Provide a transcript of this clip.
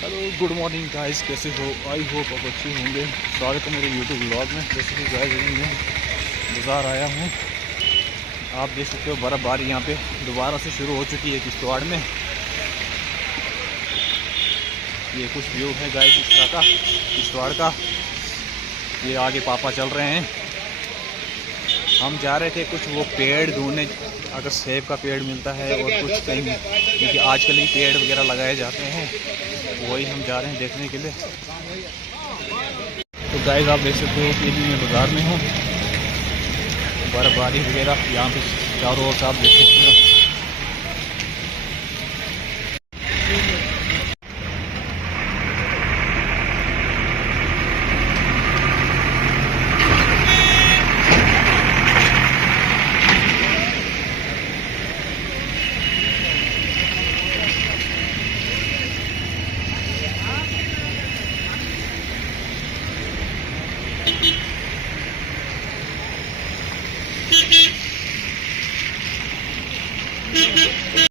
Hello good morning guys, कैसे हो? I hope आप अच्छे होंगे। स्वागत है मेरे यूट्यूब ब्लॉग में। जैसे कि गाइस मैं बाज़ार आया हूँ। आप देख सकते हो बर्फ़बारी यहाँ पे दोबारा से शुरू हो चुकी है किश्तवाड़ में। ये कुछ व्यू है गाइस इस तरह का किश्तवाड़ का। ये आगे पापा चल रहे हैं। हम जा रहे थे कुछ वो पेड़ ढूंढने, अगर सेब का पेड़ मिलता है और कुछ कहीं, क्योंकि आजकल ही पेड़ वगैरह लगाए जाते हैं, वही हम जा रहे हैं देखने के लिए। तो गाइस आप देख सकते हो कि मैं बाज़ार में हूँ। बर्फ़बारी वगैरह यहाँ पे चारों ओर से आप देख सकते हो।